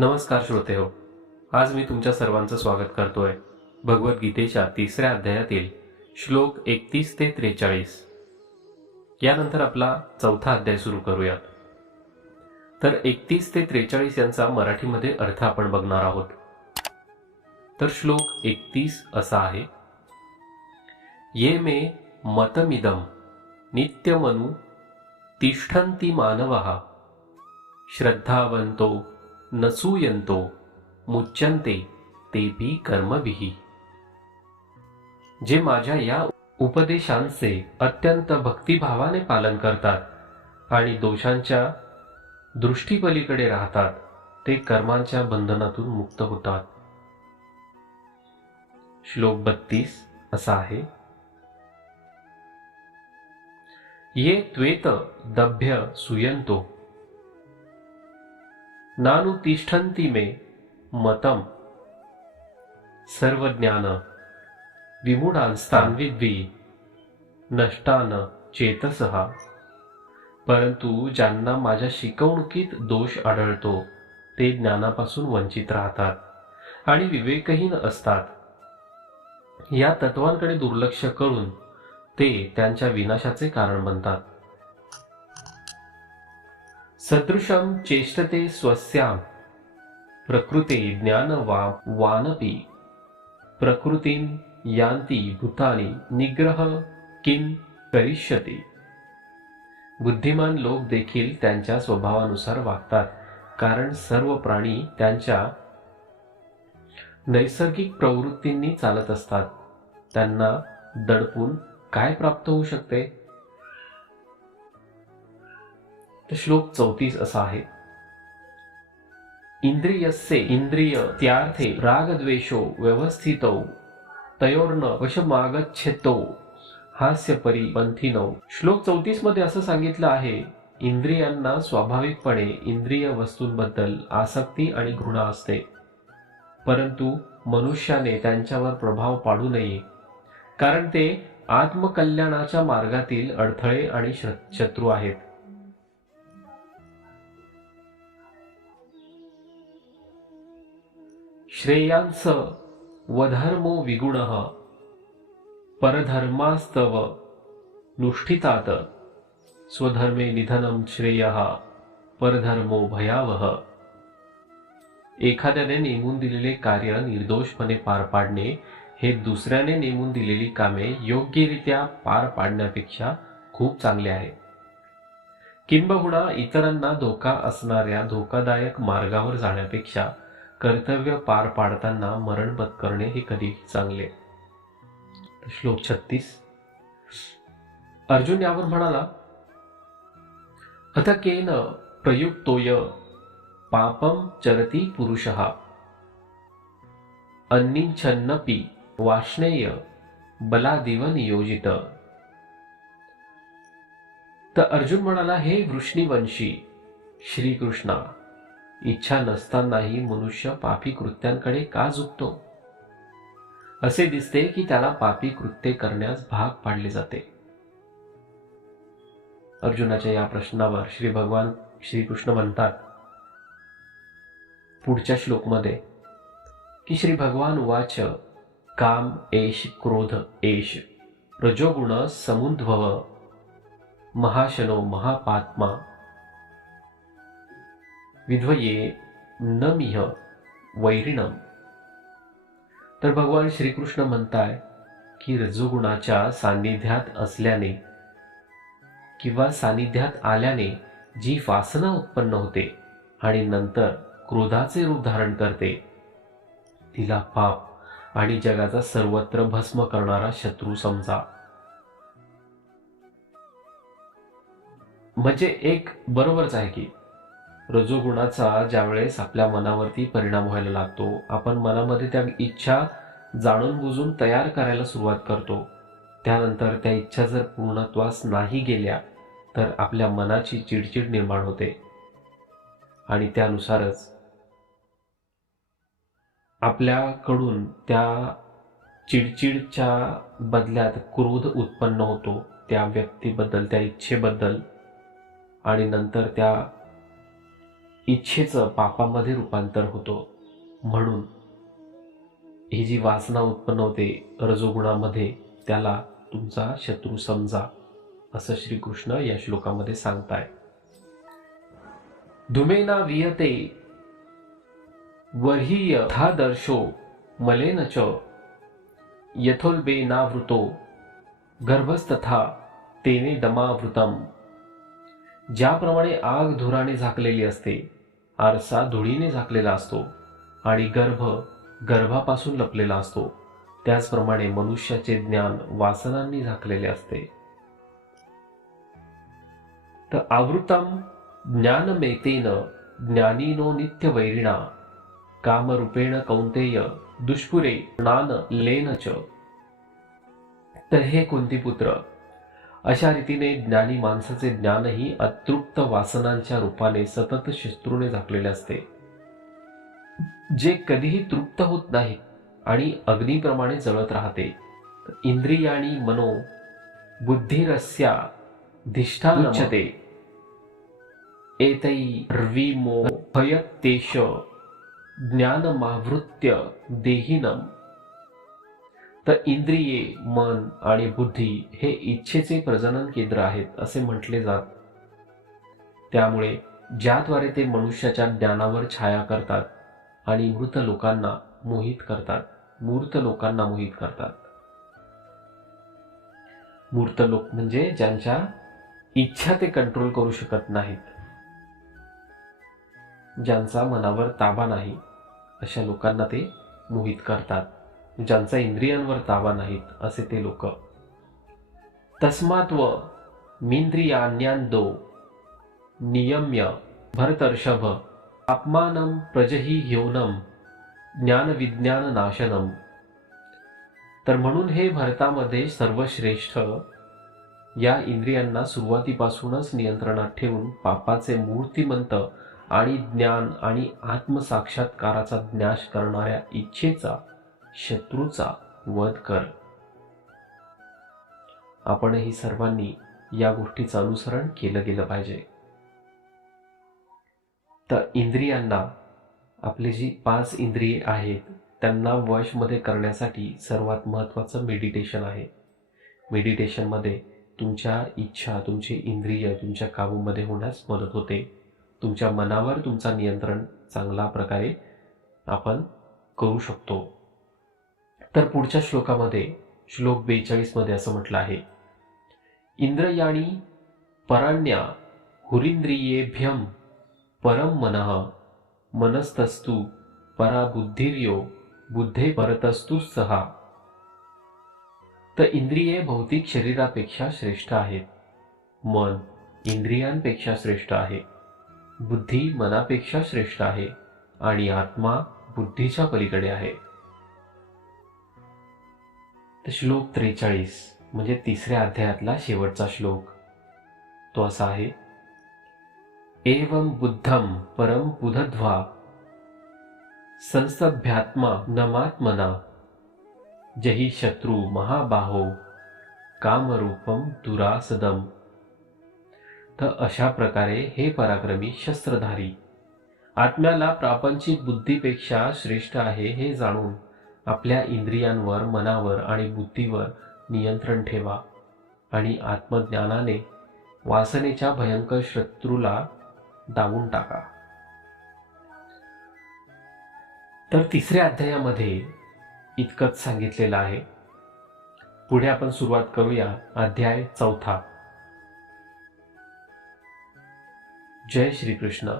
नमस्कार श्रोते हो आज मी तुमच्या सर्वांचं स्वागत करतोय भगवद्गीतेच्या तिसऱ्या अध्यायातील श्लोक एकतीस ते त्रेचाळीस. यानंतर आपला चौथा अध्याय सुरू करूयात. तर एकतीस ते त्रेचाळीस यांचा मराठीमध्ये अर्थ आपण बघणार आहोत. तर श्लोक एकतीस असा आहे. ये मे मतमिदम नित्यमनु तिष्ठन्ति मानवः श्रद्धावंतो नसूयंतो ते तेपी कर्मभिही जे माझ्या या उपदेशांचे अत्यंत भक्तिभावाने पालन करतात आणि दोषांच्या दृष्टीपलीकडे राहतात ते कर्मांच्या बंधनातून मुक्त होतात. श्लोक बत्तीस असा आहे. ये त्वेत दभ्य सुयंतो नानु तिष्ठन्ति मे मतम। सर्वज्ञान विमूढांस्तान विद्वी नष्टान चेतसहा परंतु ज्यांना माझ्या शिकवणुकीत दोष आढळतो ते ज्ञानापासून वंचित राहतात आणि विवेकहीन असतात। या तत्वांकडे दुर्लक्ष करून ते त्यांच्या विनाशाचे कारण बनतात। सदृशं चेष्टते स्वस्या। प्रकृते ज्ञान वा वानपी। प्रकृतीं यांती भूतानी। निग्रह किम करिष्यते? बुद्धिमान लोक देखील त्यांच्या स्वभावानुसार वागतात कारण सर्व प्राणी त्यांच्या नैसर्गिक प्रवृत्तींनी चालत असतात. त्यांना दडपून काय प्राप्त होऊ शकते? तर श्लोक चौतीस असा आहे. इंद्रियस्य इंद्रिय त्यार्थे रागद्वेषो व्यवस्थितो तयोर्न वशमागच्छेतो हास्य परिपंथीनो श्लोक चौतीसमध्ये असं सांगितलं आहे इंद्रियांना स्वाभाविकपणे इंद्रिय वस्तूंबद्दल आसक्ती आणि घृणा असते. परंतु मनुष्याने त्यांच्यावर प्रभाव पाडू नये कारण ते आत्मकल्याणाच्या मार्गातील अडथळे आणि श- शत्रू आहेत. श्रेयांस वधर्मो विगुण परधर्मास्तव नुष्ठितात। स्वधर्मे निधनम श्रेय परधर्मो भयावह। एखाद्याने नेमून दिलेले कार्य निर्दोषपणे पार पाडणे हे दुसऱ्याने नेमून दिलेली कामे योग्यरित्या पार पाडण्यापेक्षा खूप चांगले आहे. किंबहुना इतरांना धोका असणाऱ्या धोकादायक मार्गावर जाण्यापेक्षा कर्तव्य पार पाडताना मरण पत्करणे हे कधी चांगले? श्लोक छत्तीस. अर्जुन यावर म्हणाला अथ केन प्रयुक्तोय पापम चरती पुरुष। अन्निच्छन्नपि वाष्णेय बलादिव नियोजित. तर अर्जुन म्हणाला हे वृष्णीवंशी श्रीकृष्णा इच्छा नसतानाही मनुष्य पापी कृत्यांकडे का झुकतो? असे दिसते की त्याला पापी कृत्ये करण्यास भाग पाडले जाते. अर्जुनाच्या या प्रश्नावर श्री भगवान श्रीकृष्ण म्हणतात पुढच्या श्लोकमध्ये की श्री भगवान वाच काम एश क्रोध एश रजोगुण समुद्भव महाशनो महापात्मा विध्वये न मिह वैरिणम। तर भगवान श्रीकृष्ण म्हणताय की रजोगुणाच्या सान्निध्यात असल्याने किंवा सान्निध्यात आल्याने जी वासना उत्पन्न होते आणि नंतर क्रोधाचे रूप धारण करते तिला पाप आणि जगाचा सर्वत्र भस्म करणारा शत्रू समजा। म्हणजे एक बरोबरच आहे की रजोगुणाचा ज्यावेळेस आपल्या मनावरती परिणाम व्हायला लागतो आपण मनामध्ये त्या इच्छा जाणून बुजून तयार करायला सुरुवात करतो. त्यानंतर त्या इच्छा जर पूर्णत्वास नाही गेल्या तर आपल्या मनाची चिडचिड निर्माण होते. आणि त्यानुसारच आपल्याकडून त्या चिडचिडच्या बदल्यात क्रोध उत्पन्न होतो त्या व्यक्तीबद्दल त्या इच्छेबद्दल. आणि नंतर त्या इच्छेचं पापामध्ये रूपांतर होतो. म्हणून ही जी वासना उत्पन्न होते रजोगुणामध्ये त्याला तुमचा शत्रू समजा असं श्रीकृष्ण या श्लोकामध्ये सांगताय. धुमेना वियते वर्हीय था दर्शो मलेन च यथोल्बेनावृतो गर्भस्तथा तेने दमावृतम। ज्याप्रमाणे आग धुराने झाकलेली असते आरसा धुळीने झाकलेला असतो आणि गर्भ गर्भापासून लपलेला असतो. त्याचप्रमाणे मनुष्याचे ज्ञान वासनांनी झाकलेले असते. तर आवृतम ज्ञानमेतेन ज्ञानीनो नित्यवैरिणा कामरूपेण कौंतेय दुष्पुरे नान लेन च। तर हे कोणती पुत्र अशा रीतीने ज्ञानी माणसाचे ज्ञानही अतृप्त वासनांच्या रूपाने सतत शत्रूने झाकलेले असते. जे कधीही तृप्त होत नाहीत आणि अग्नीप्रमाणे जळत राहते इंद्रियाणी मनो बुद्धिरस्या एतैर्विमो भयत्तेष ज्ञानमावृत्य देहिनम. तर इंद्रिये मन आणि बुद्धी हे इच्छेचे प्रजनन केंद्र आहेत असे म्हटले जात. त्यामुळे ज्याद्वारे ते मनुष्याच्या ज्ञानावर छाया करतात आणि मृत लोकांना मोहित करतात मूर्त लोकांना मोहित करतात. मूर्त लोक म्हणजे ज्यांच्या इच्छा ते कंट्रोल करू शकत नाहीत. ज्यांचा मनावर ताबा नाही अशा लोकांना ते मोहित करतात. ज्यांचा इंद्रियांवर ताबा नाहीत असे ते लोक. तस्मात्व मिंद्रियान्यांदो नियम्य भरतर्षभ अपमानम प्रजही ह्योनम ज्ञानविज्ञान नाशनम तर म्हणून हे भरतामध्ये सर्वश्रेष्ठ या इंद्रियांना सुरुवातीपासूनच नियंत्रणात ठेवून पापाचे मूर्तिमंत आणि ज्ञान आणि आत्मसाक्षात्काराचा ज्ञाश करणाऱ्या इच्छेचा शत्रूचा वध कर. आपणही सर्वांनी या गोष्टीचं अनुसरण केलं गेलं पाहिजे. तर इंद्रियांना आपली जी पाच इंद्रिये आहेत त्यांना वशमध्ये करण्यासाठी सर्वात महत्त्वाचं मेडिटेशन आहे. मेडिटेशनमध्ये तुमच्या इच्छा तुमची इंद्रिय तुमच्या काबूमध्ये होण्यास मदत होते. तुमच्या मनावर तुमचा नियंत्रण चांगला प्रकारे आपण करू शकतो. तर पुढच्या श्लोकामध्ये श्लोक बेचाळीसमध्ये असं म्हटलं आहे. इंद्रयाणी पराण्या हुरिंद्रियेभ्यम परम मनः मनस्तस्तु पराबुद्धिर्यो बुद्धे परतस्तु सहा तर इंद्रिये भौतिक शरीरापेक्षा श्रेष्ठ आहेत. मन इंद्रियांपेक्षा श्रेष्ठ आहे. बुद्धी मनापेक्षा श्रेष्ठ आहे. आणि आत्मा बुद्धीच्या पलीकडे आहे. तर श्लोक त्रेचाळीस म्हणजे तिसऱ्या अध्यायातला शेवटचा श्लोक. तो असा आहे. एवं बुद्धम परम बुधध्वा संसभ्यात्मा नमात्मना जही शत्रू महाबाहो कामरूपम दुरासदम तर अशा प्रकारे हे पराक्रमी शस्त्रधारी आत्म्याला प्रापंचिक बुद्धीपेक्षा श्रेष्ठ आहे हे जाणून आपल्या इंद्रियांवर मनावर आणि बुद्धीवर नियंत्रण ठेवा आणि आत्मज्ञानाने वासनेच्या भयंकर शत्रूला दावून टाका. तर तिसऱ्या अध्यायामध्ये इतकंच सांगितलेलं आहे. पुढे आपण सुरुवात करूया. अध्याय चौथा. जय श्रीकृष्ण.